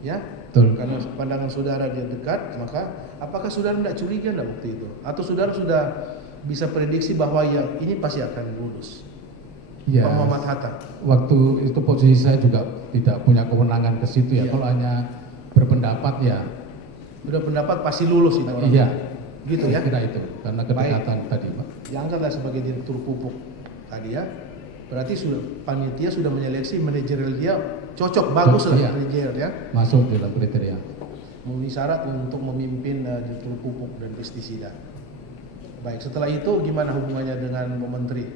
Ya, Betul. karena pandangan saudara dia dekat, maka apakah saudara tidak curiga enggak waktu itu? Atau saudara sudah bisa prediksi bahwa ya ini pasti akan lulus? Ya, Pak Muhammad Hatta. waktu itu posisi saya juga tidak punya kewenangan ke situ ya. Iya. Kalau hanya berpendapat ya. Sudah pendapat pasti lulus itu orang. Iya. Gitu ya. Kira itu karena kedekatan tadi, Pak. Diangkatlah sebagai direktur pupuk tadi ya. Berarti sudah panitia sudah menyeleksi manajerial dia cocok, bagus lah Iya. manajerial ya. Masuk dalam kriteria. Memenuhi syarat untuk memimpin direktur pupuk dan pestisida. Baik, setelah itu gimana hubungannya dengan Menteri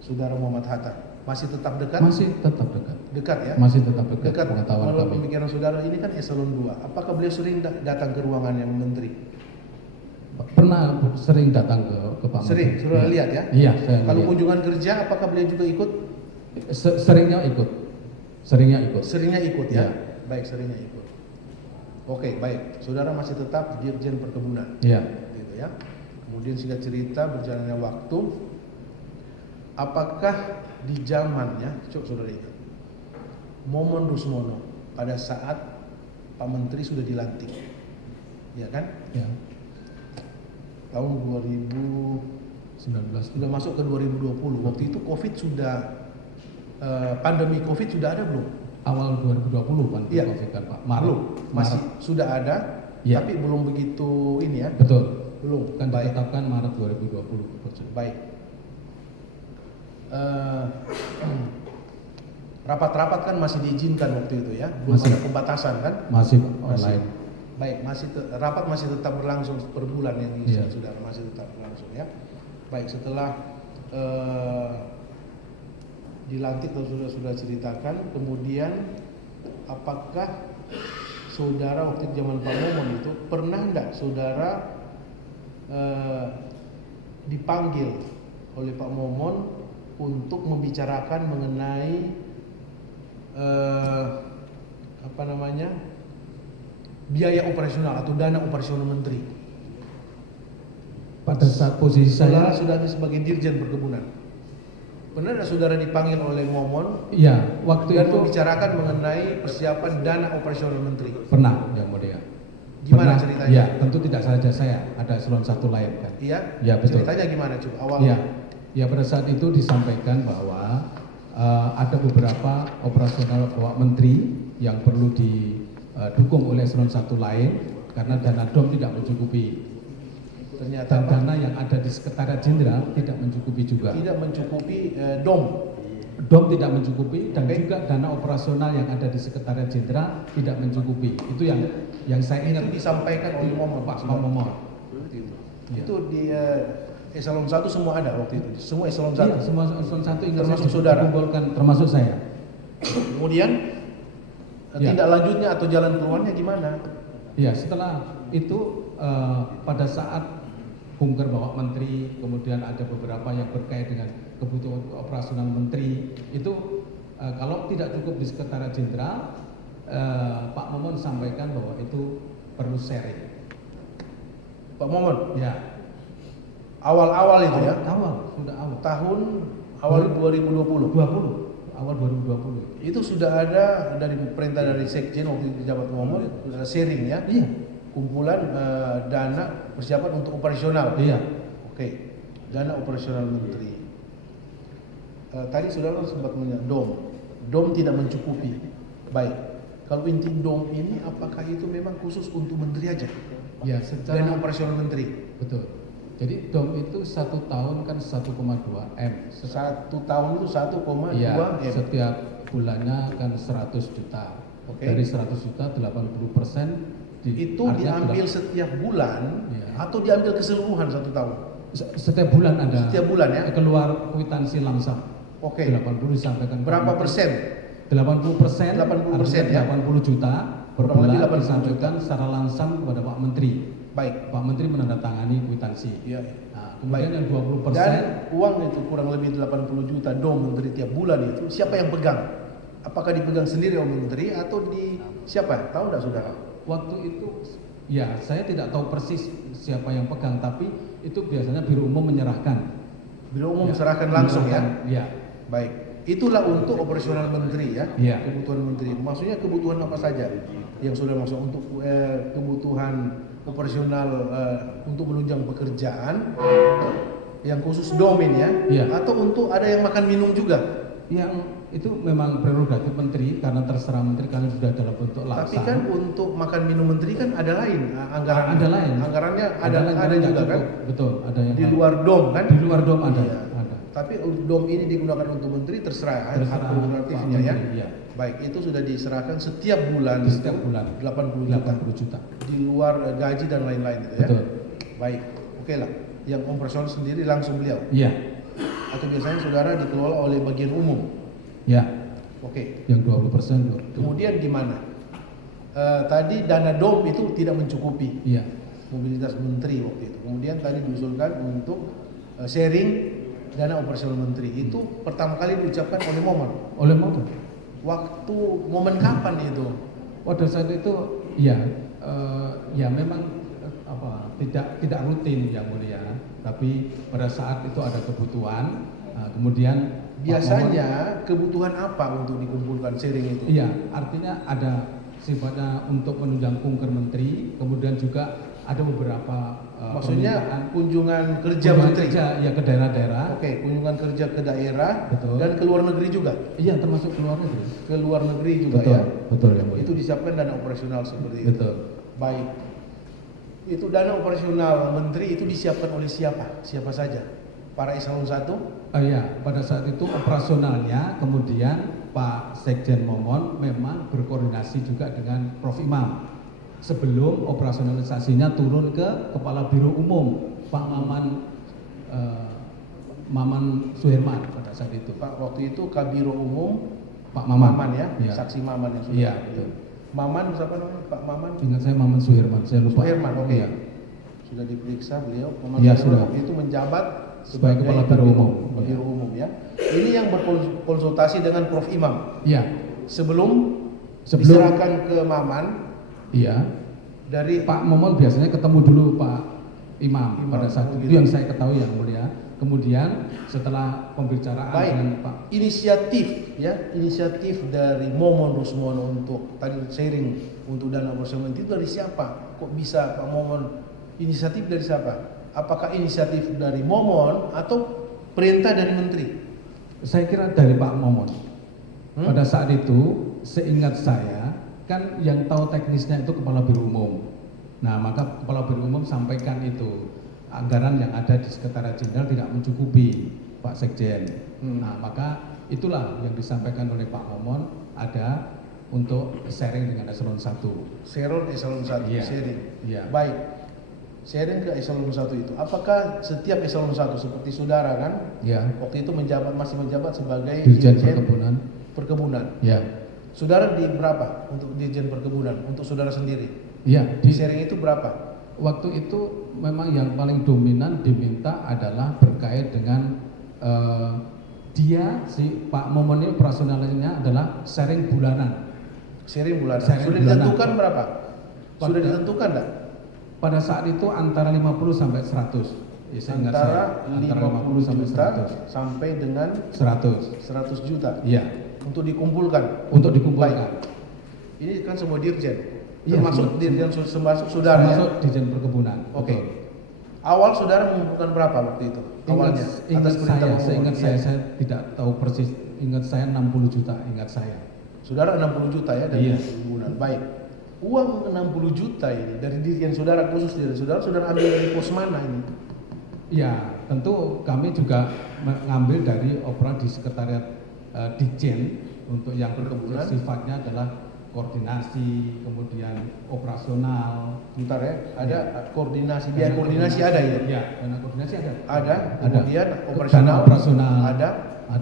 Saudara Muhammad Hatta? Masih tetap dekat? Masih tetap dekat. Dekat ya? Masih tetap dekat. Dekat. Pengetahuan Kalau kami. pemikiran saudara ini kan eselon 2. Apakah beliau sering datang ke ruangan yang menteri? Pernah sering datang ke Pak Sering, Menteri. saudara Iya. lihat ya? Iya, saya Kalau lihat. kunjungan kerja apakah beliau juga ikut? Seringnya ikut. Seringnya ikut. Seringnya ikut ya? Iya. Baik, seringnya ikut. Oke, baik. Saudara masih tetap Dirjen Perkebunan. Iya. Gitu ya. Kemudian singkat cerita berjalannya waktu, apakah di zamannya, coba saudara ingat, Momon Rusmono pada saat Pak Menteri sudah dilantik, ya kan? Ya. Tahun 2019 sudah masuk ke 2020. Waktu itu COVID sudah pandemi COVID sudah ada belum? Awal 2020 kan Iya. COVID kan Pak. Maret. Belum, masih Maret. sudah ada, Iya. tapi belum begitu ini ya. Betul. Belum. Kan Baik. ditetapkan Maret 2020. Baik. Rapat-rapat kan masih diizinkan waktu itu ya, belum Masih. ada pembatasan kan? Masih Masih. online. Baik, rapat masih tetap berlangsung per bulan yang Iya. saudara masih tetap berlangsung ya. Baik, setelah dilantik sudah ceritakan, kemudian apakah saudara waktu zaman Pak Momon itu pernah enggak saudara dipanggil oleh Pak Momon untuk membicarakan mengenai biaya operasional atau dana operasional menteri? Pada saat posisi Saudara saya, sudah ada sebagai Dirjen Perkebunan. Pernah tidak saudara dipanggil oleh Momon iya, waktu dan itu membicarakan mengenai persiapan dana operasional menteri? pernah yang mulia. Gimana Pernah, ceritanya? Ya, tentu tidak saja saya, ada eselon satu lain kan. Iya? Ya, betul. Ceritanya gimana coba awal? Ya, ya pada saat itu disampaikan bahwa ada beberapa operasional Bapak Menteri yang perlu didukung oleh eselon satu lain karena dana DOM tidak mencukupi. Ternyata Dan dana yang ada di Sekretariat Jenderal tidak mencukupi juga. tidak mencukupi DOM. DOM tidak mencukupi dan Oke. juga dana operasional yang ada di Sekretariat Jenderal tidak mencukupi. Itu yang saya ingat Itu disampaikan oleh Momon. Pak Momon. Ya. Itu di eselon 1 semua ada waktu itu. Semua eselon 1. Iya, semua eselon satu ingat Termasuk saya saudara? dikumpulkan, termasuk saya. Kemudian Ya. tindak lanjutnya atau jalan keluarnya gimana? Ya, setelah itu pada saat bungker Bapak Menteri, kemudian ada beberapa yang berkait dengan kebutuhan operasional Menteri, itu kalau tidak cukup di Sekretariat Jenderal, Pak Momon sampaikan bahwa itu perlu sharing. Pak Momon, Ya, awal-awal itu ya, sudah awal. tahun awal 2020. 20, awal 2020. Itu sudah ada dari perintah dari Sekjen waktu itu jabat Momon, sharing ya, Iya, kumpulan dana persiapan untuk operasional. iya. Oke, dana operasional menteri. Tadi saudara sempat menyebut DOM tidak mencukupi. Baik, kalau inti DOM ini apakah itu memang khusus untuk menteri aja? Ya, Dana secara operasional menteri. betul. Jadi DOM itu 1 tahun kan 1,2 M. Satu tahun itu 1,2 Iya, M. setiap bulannya kan 100 juta. Oke. Dari 100 juta 80% Itu diambil setiap bulan Iya. atau diambil keseluruhan satu tahun? setiap bulan ada Setiap bulan ya? keluar kwitansi lamsam. Oke. 80 disampaikan Berapa persen? 80%, 80% artinya ya? 80 juta per Kurang lebih bulan 80 disampaikan secara langsam kepada Pak Menteri. Baik. Pak Menteri menandatangani kwitansi. Iya. Nah, kemudian Baik. yang 20% Dan uang itu kurang lebih 80 juta DOM menteri tiap bulan itu siapa yang pegang? Apakah dipegang sendiri oleh menteri atau di siapa? Tahu enggak saudara? waktu itu ya saya tidak tahu persis siapa yang pegang, tapi itu biasanya Biro Umum menyerahkan. Biro Umum Ya, serahkan langsung ya. menyerahkan, ya. Baik. Itulah untuk operasional menteri ya, Iya. kebutuhan menteri. Maksudnya kebutuhan apa saja yang sudah masuk untuk kebutuhan operasional untuk menunjang pekerjaan yang khusus domain ya, Iya. atau untuk ada yang makan minum juga. Yang itu memang prerogatif menteri karena terserah menteri karena sudah dalam bentuk laksa. Tapi kan untuk makan minum menteri kan ada lain anggaran. Ada lain. Anggarannya lain, ada juga cukup. kan. Betul, ada yang Di lain. luar dom kan? Di luar dom ada. Iya. Ada. Tapi dom ini digunakan untuk menteri terserah hak Terserah prerogatifnya Pak ya. Menteri, iya. Baik, itu sudah diserahkan setiap bulan. Di setiap bulan 80 juta. 80 juta. Di luar gaji dan lain-lain itu ya. Betul. Baik, oke lah. Yang operasional sendiri langsung beliau. Iya. Atau biasanya saudara dikelola oleh bagian umum. Ya. Oke. Yang 20%. Kemudian gimana? Tadi dana dom itu tidak mencukupi Iya. mobilitas menteri waktu itu. Kemudian tadi diusulkan untuk sharing dana operasional menteri. Itu pertama kali diucapkan oleh Momon. Oleh motor. Waktu momen kapan itu? Pada saat itu ya ya memang tidak rutin yang mulia, tapi pada saat itu ada kebutuhan, kemudian Pak Biasanya kebutuhan apa untuk dikumpulkan sharing itu? Iya, artinya ada sifatnya untuk menunjang kunker menteri, kemudian juga ada beberapa Maksudnya kunjungan kerja kunjungan menteri. kerja ya ke daerah-daerah. Oke, kunjungan kerja ke daerah. Betul. Dan ke luar negeri juga. Iya, termasuk ke luar negeri. Ke luar negeri juga Betul, ya. betul ya mulia. Itu disiapkan dana operasional seperti itu. Betul. Baik. Itu dana operasional menteri itu disiapkan oleh siapa? Siapa saja? Para eselon 1? Iya, pada saat itu operasionalnya kemudian Pak Sekjen Momon memang berkoordinasi juga dengan Prof Imam sebelum operasionalisasinya turun ke Kepala Biro Umum Pak Maman Suherman pada saat itu. Pak waktu itu Kabiro Umum Pak Maman, ya, Iya. saksi Maman yang sudah. Iya, betul. Maman siapa namanya? Pak Maman? Ingat saya Maman Suherman, saya lupa. Suherman, oke. Iya. Sudah diperiksa beliau. Maman Iya, Suherman sudah. waktu itu menjabat Sebagai Kepala Biro Umum. Biro Umum ya. Ini yang berkonsultasi dengan Prof Imam Iya. sebelum Sebelum- diserahkan ke Maman Iya. dari Pak Momon biasanya ketemu dulu Pak Imam, Imam, pada saat oh itu gitu. yang saya ketahui yang mulia. Kemudian setelah pembicaraan baik dengan Pak inisiatif dari Momon Rusmono untuk tadi sharing untuk dana operasional itu dari siapa? Kok bisa Pak Momon inisiatif dari siapa? Apakah inisiatif dari Momon atau perintah dari menteri? saya kira dari Pak Momon. Pada saat itu seingat saya kan yang tahu teknisnya itu Kepala Biro Umum. Nah, maka Kepala Biro Umum sampaikan itu anggaran yang ada di Sekretariat Jenderal tidak mencukupi Pak Sekjen. Nah, maka itulah yang disampaikan oleh Pak Momon ada untuk sharing dengan eselon 1. Sharing eselon 1 Iya. sharing. Iya. Baik. Sharing ke eselon 1 itu. Apakah setiap eselon 1 seperti saudara kan? Ya, Waktu itu masih menjabat sebagai Dirjen Perkebunan. Perkebunan. Ya. Saudara di berapa untuk Dirjen Perkebunan untuk saudara sendiri? Ya, Di sharing itu berapa? waktu itu memang yang paling dominan diminta adalah berkait dengan dia si Pak Momon ini operasionalnya adalah sharing bulanan. Sharing bulanan. Sharing Sudah bulanan. ditentukan berapa? Sudah Pada- ditentukan enggak? Pada saat itu antara 50 sampai 100. Ya, saya ingat Antara saya, antara 50 sampai juta 100. sampai dengan 100. 100 juta Iya, untuk dikumpulkan. untuk dikumpulkan. Ini kan semua dirjen. Iya, Termasuk semua. dirjen termasuk saudara ya. Termasuk Dirjen Perkebunan. Oke. Betul. Awal saudara mengumpulkan berapa waktu itu? Awalnya Ingat saya, Momon. seingat Iya. saya tidak tahu persis. Ingat saya 60 juta, ingat saya. Saudara 60 juta ya dari Iya. perkebunan. Baik. Uang 60 juta ini dari dirjen saudara khusus dari saudara ambil dari pos mana ini? Ya, tentu kami juga mengambil dari operan di sekretariat Ditjen untuk yang Perkebunan. sifatnya adalah koordinasi, kemudian operasional. Bentar ya, ada koordinasi, biaya koordinasi ada ya? Ya, dana koordinasi ada. Ada, Ada. kemudian Dana operasional, operasional. ada,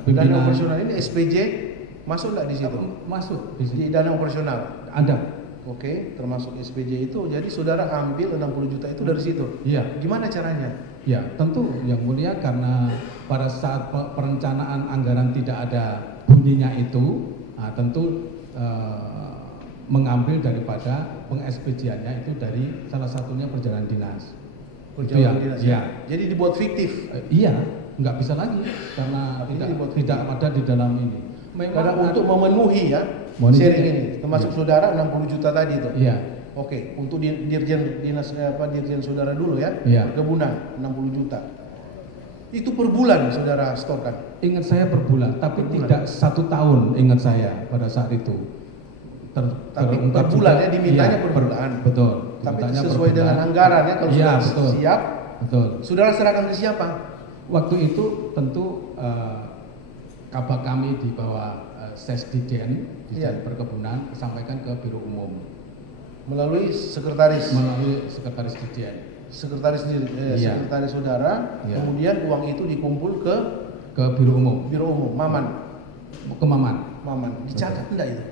Pimpinan. dana operasional ini SPJ masuk nggak di situ? Masuk di Di sini. dana operasional, Ada. oke, termasuk SPJ itu, jadi saudara ambil 60 juta itu dari situ. Iya. Gimana caranya? Ya, tentu yang mulia karena pada saat perencanaan anggaran tidak ada bunyinya itu, nah, tentu mengambil daripada peng-SPJ-nya itu dari salah satunya perjalanan dinas. Itu Perjalanan ya, dinas. iya. Jadi dibuat fiktif. Iya, nggak bisa lagi karena Artinya tidak dibuat tidak ada di dalam ini. Karena untuk memenuhi ya Monitoring. sharing ini, termasuk saudara 60 juta tadi itu. Iya. Oke, untuk dirjen dinas dirjen saudara dulu ya, Iya. perkebunan 60 juta. Itu per bulan saudara setorkan. Ingat saya per bulan, tapi Per bulan. tidak 1 tahun ingat saya pada saat itu. Tapi terungkap per bulan juga, ya, dimintanya iya, per bulan. Betul. Tapi dimintanya per sesuai dengan bulan. anggaran ya, kalau Iya, sudah betul. siap, Betul. saudara serahkan ke siapa? Waktu itu tentu kabak kami di bawah Sesdijen, Dijen Iya. Perkebunan, sampaikan ke Biro Umum Melalui sekretaris melalui Sekretaris Dijen. Sekretaris saudara, Iya. kemudian uang itu dikumpul ke Ke Biro Umum, Biro Umum, Maman. ke Maman. Dicatat enggak itu?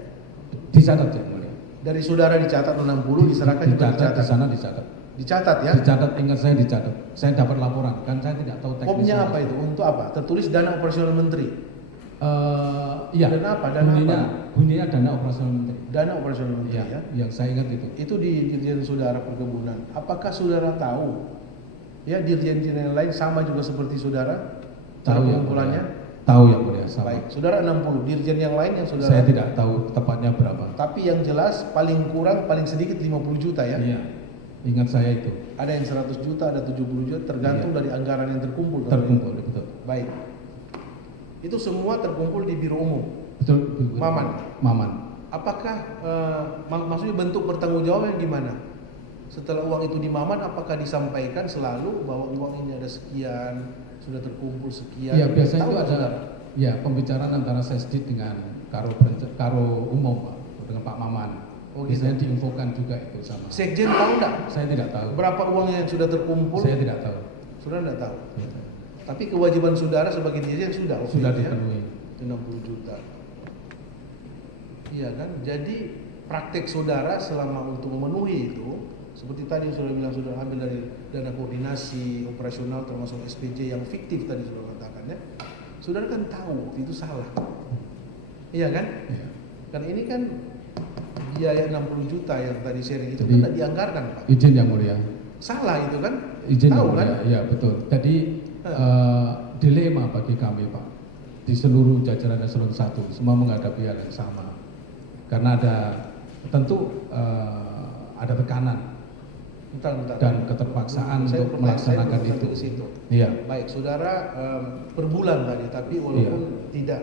Dicatat ya, Mulia. Dari saudara dicatat 60, diserahkan juga Dicatat di dicatat. sana dicatat. Dicatat ya. Dicatat, ingat saya dicatat. Saya dapat laporan, kan saya tidak tahu teknisnya. Popnya apa itu? Untuk apa? Tertulis dana operasional menteri. Iya. Dana apa? Dana apa? Bunyinya dana operasional menteri. Dana operasional menteri Iya, ya. yang saya ingat itu. Itu di dirjen saudara perkebunan. Apakah saudara tahu? Ya, dirjen-dirjen yang lain sama juga seperti saudara? Cara Tahu ya, pengumpulannya? Mulia. Tahu ya, Mulia, sama. Baik, saudara 60, dirjen yang lain yang saudara. Saya tidak tahu tepatnya berapa. Tapi yang jelas paling kurang paling sedikit 50 juta ya. Iya. Ingat saya itu. Ada yang 100 juta, ada 70 juta, tergantung Iya. dari anggaran yang terkumpul. Terkumpul, betul. Baik. Itu semua terkumpul di Biro Umum. Betul. Maman. Apakah maksudnya bentuk pertanggungjawaban gimana? Setelah uang itu di Maman, apakah disampaikan selalu bahwa uang ini ada sekian, sudah terkumpul sekian? Iya, biasanya Tahu itu nggak, ada saudara? ya pembicaraan antara Sesdit dengan Karo Umum, Pak, dengan Pak Maman. Oh, gitu. Biasanya diinfokan juga itu sama. Sekjen tahu nggak Saya tidak tahu. berapa uang yang sudah terkumpul? Saya tidak tahu. Saudara nggak tahu. Gitu. Tapi kewajiban saudara sebagai dirjen sudah. Sudah ya? dipenuhi. 60 juta. Iya kan? Jadi praktek saudara selama untuk memenuhi itu, seperti tadi yang sudah bilang, sudah ambil dari dana koordinasi operasional termasuk SPJ yang fiktif tadi sudah katakan ya. Saudara kan tahu waktu itu salah. Iya kan? Iya. Karena ini kan biaya 60 juta yang tadi sharing itu Jadi, kan tidak dianggarkan, Pak. Izin yang mulia. Salah itu kan? Izin Tahu yang kan? mulia. Iya, betul. Jadi dilema bagi kami, Pak. Di seluruh jajaran eselon 1 semua menghadapi hal yang sama. Karena tentu ada tekanan Bentar. dan keterpaksaan Saya untuk belum- melaksanakan saya belum itu. sampai ke situ. Iya. Baik, saudara per bulan tadi, tapi walaupun tidak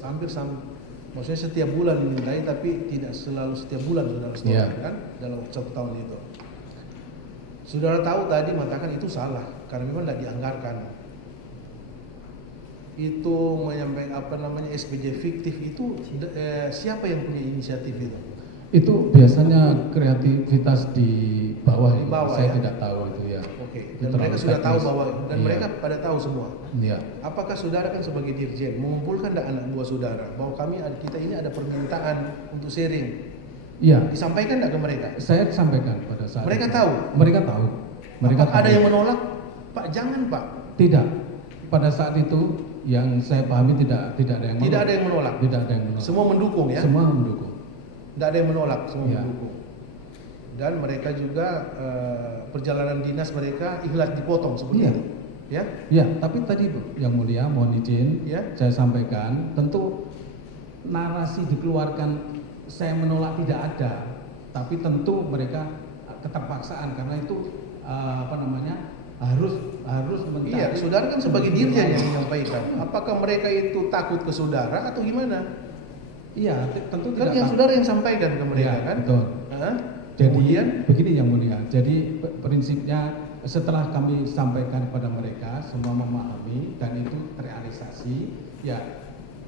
hampir maksudnya setiap bulan dimintai, tapi tidak selalu setiap bulan saudara setorkan Iya. kan dalam 1 tahun itu. Saudara tahu tadi mengatakan itu salah karena memang tidak dianggarkan. Itu menyampaikan SPJ fiktif itu siapa yang punya inisiatif itu? Itu biasanya kreativitas di bawah. Di bawah, Saya ya? tidak tahu itu ya. Oke, Itu dan mereka terlalu sudah tahu teknis. bahwa Iya. mereka pada tahu semua. Iya. Apakah saudara kan sebagai dirjen mengumpulkan tidak anak buah saudara bahwa kita ini ada permintaan untuk sharing? Iya. Disampaikan tidak ke mereka? Saya sampaikan pada saat Mereka itu. tahu? Mereka tahu. Mereka Apakah ada tahu. yang menolak? Pak, jangan Pak. Tidak. Pada saat itu yang saya pahami tidak ada yang Tidak ada yang menolak. Tidak ada yang menolak. Semua mendukung ya? Semua mendukung. Tidak ada yang menolak, semua Iya. mendukung. Dan mereka juga perjalanan dinas mereka ikhlas dipotong seperti Iya. itu. Ya? Ya, tapi tadi Bu, yang mulia mohon izin Ya. saya sampaikan, tentu narasi dikeluarkan saya menolak tidak ada, tapi tentu mereka keterpaksaan karena itu harus mencari. Iya, saudara kan sebagai dirjen yang menyampaikan. Apakah mereka itu takut ke saudara atau gimana? Iya, tentu Kan tidak yang takut. saudara yang sampaikan ke mereka Iya, kan? betul. Hah? Jadi Kemudian begini yang mulia. Jadi prinsipnya setelah kami sampaikan kepada mereka semua memahami dan itu terrealisasi, ya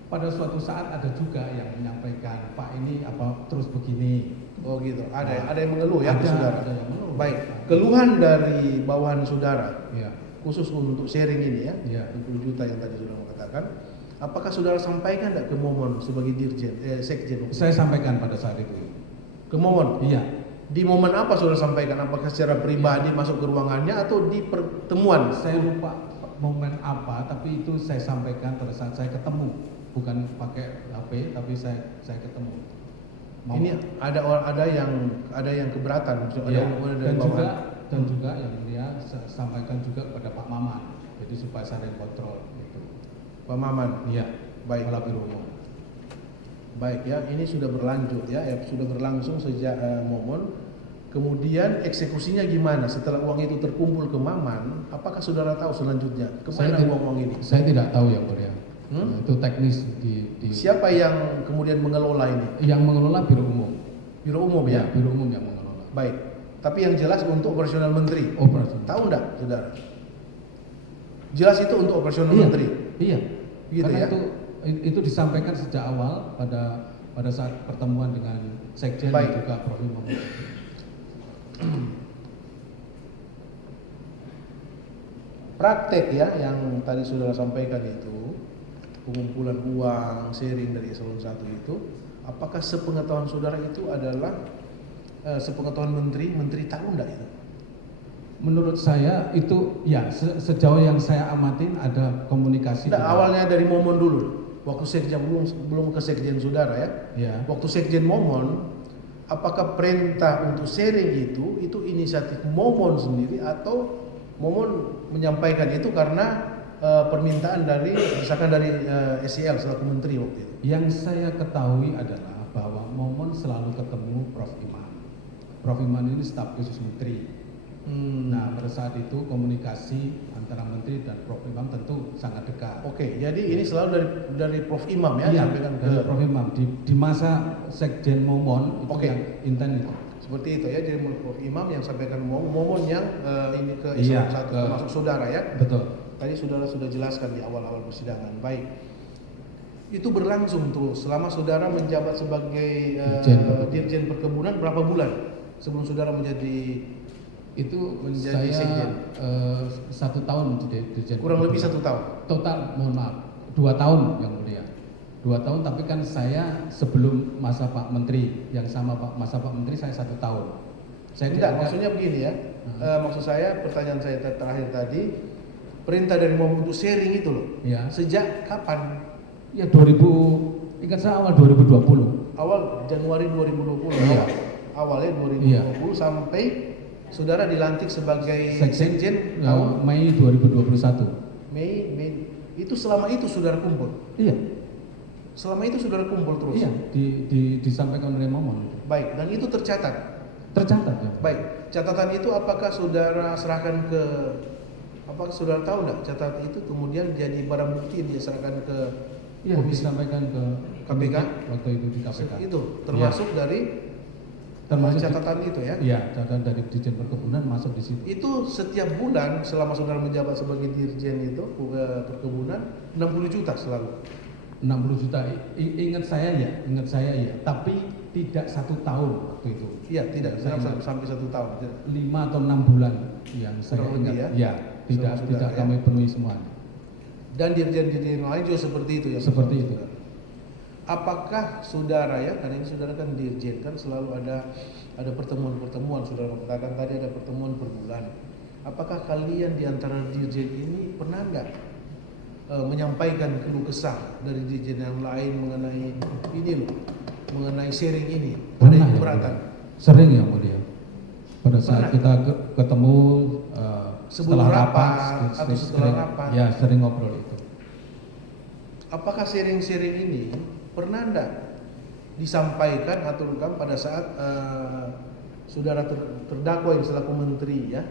pada suatu saat ada juga yang menyampaikan, Pak ini apa terus begini. oh gitu. Ada yang mengeluh ya ke saudara. Ada yang mengeluh. Baik, keluhan dari bawahan saudara Ya. khusus untuk sharing ini ya, Ya. 20 juta yang tadi sudah mengatakan. Apakah saudara sampaikan tidak ke Momon sebagai dirjen, sekjen? Saya sampaikan pada saat itu. Ke Momon? Iya. Di momen apa saudara sampaikan? Apakah secara pribadi masuk ke ruangannya atau di pertemuan? Saya lupa momen apa, tapi itu saya sampaikan pada saat saya ketemu, bukan pakai HP, tapi saya ketemu. Ini ada yang keberatan, maksudnya Ya, ada yang dari dan bawahan. juga yang mulia saya sampaikan juga kepada Pak Maman. Jadi supaya saling kontrol itu. Pak Maman. Iya, Baik. Kepala Biro Umum. Baik ya, ini sudah berlanjut ya, sudah berlangsung sejak Momon. Kemudian eksekusinya gimana? Setelah uang itu terkumpul ke Maman, apakah saudara tahu selanjutnya kemana uang-uang ini? Saya tidak tahu yang mulia. Itu teknis di Siapa yang kemudian mengelola ini? yang mengelola Biro Umum. Biro Umum ya? Biro Umum yang mengelola. Baik. Tapi yang jelas untuk operasional menteri. Operasional. Tahu enggak, saudara? Jelas itu untuk operasional Iya. menteri. Iya. Gitu Karena ya? itu disampaikan sejak awal pada saat pertemuan dengan Sekjen dan Baik. juga Prof. Imam. Praktek ya yang tadi saudara sampaikan itu, pengumpulan uang, sharing dari eselon 1 itu, apakah sepengetahuan saudara itu adalah sepengetahuan menteri tahu enggak itu? Menurut saya itu ya sejauh yang saya amatin ada komunikasi. Enggak, awalnya dari Momon dulu. Waktu sekjen belum ke sekjen saudara ya. Ya. Waktu sekjen Momon, apakah perintah untuk sharing itu inisiatif Momon sendiri atau Momon menyampaikan itu karena permintaan dari misalkan dari SEL selaku menteri waktu itu? Yang saya ketahui adalah bahwa Momon selalu ketemu Prof. Imam. Prof. Imam ini staf khusus menteri. Nah, pada saat itu komunikasi antara menteri dan Prof. Imam tentu sangat dekat. Oke, jadi ini selalu dari Prof. Imam ya, Iya, sampaikan dari ke Prof. Imam di masa Sekjen Momon itu Oke. yang intens itu. seperti itu ya, jadi Prof. Imam yang sampaikan Momon yang ini ke Iya, eselon 1 ke- termasuk saudara ya. Betul. Tadi saudara sudah jelaskan di awal-awal persidangan. Baik. Itu berlangsung terus selama saudara menjabat sebagai Dirjen Perkebunan berapa bulan sebelum saudara menjadi Itu menjadi saya sekjen? 1 tahun menjadi Dirjen. kurang lebih Perkebunan. 1 tahun? Total, mohon maaf, 2 tahun yang mulia. 2 tahun, tapi kan saya sebelum masa Pak Menteri, yang sama masa Pak Menteri saya 1 tahun. Saya Tidak, maksudnya begini ya. Maksud saya pertanyaan saya terakhir tadi, perintah dari Momon untuk sharing itu loh. Ya, Sejak kapan? ya 2000, ingat saya awal 2020. Awal Januari 2020. Iya. Awalnya 2020 Iya. sampai saudara dilantik sebagai sekjen ya, tahun Mei 2021. Mei. Itu selama itu saudara kumpul. Iya, Selama itu saudara kumpul terus. iya, disampaikan oleh Momon. Baik, dan itu tercatat. Tercatat ya. Baik, catatan itu apakah saudara serahkan ke apakah saudara tahu enggak catatan itu kemudian jadi barang bukti yang diserahkan ke Iya, komisi disampaikan ke KPK? waktu itu di KPK. Itu termasuk dari Termasuk catatan itu ya. Iya, catatan dari Dirjen Perkebunan masuk di situ. Itu setiap bulan selama saudara menjabat sebagai dirjen itu perkebunan 60 juta selalu. 60 juta. Ingat saya ya, tapi tidak 1 tahun waktu itu. Iya, tidak Saya ingat. sampai 1 tahun. Tidak. 5 atau 6 bulan yang saya Kurang lebih ingat. ya? Tidak Selama tidak saudara, ya? kami penuhi semuanya. Dan dirjen-dirjen lain juga seperti itu ya. Seperti itu. Apakah saudara ya, karena ini saudara kan dirjen kan selalu ada pertemuan-pertemuan, saudara katakan tadi ada pertemuan per bulan. Apakah kalian di antara dirjen ini pernah enggak menyampaikan keluh kesah dari dirjen yang lain mengenai ini loh, mengenai sharing ini? Ada Pernah yang ya, keberatan? Sering ya mulia. Pada saat Pernah. kita ketemu Sebelum setelah rapat atau setelah sering- rapat? Ya, sering ngobrol itu. Apakah sharing-sharing ini pernah enggak disampaikan atau kan pada saat saudara terdakwa yang selaku menteri ya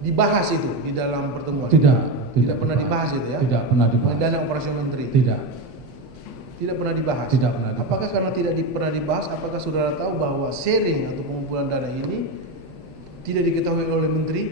dibahas itu di dalam pertemuan? Tidak pernah dibahas itu ya? Tidak pernah dibahas. Dana operasi menteri Tidak pernah dibahas. Tidak pernah dibahas. Apakah karena tidak pernah dibahas? Apakah saudara tahu bahwa sharing atau pengumpulan dana ini tidak diketahui oleh menteri?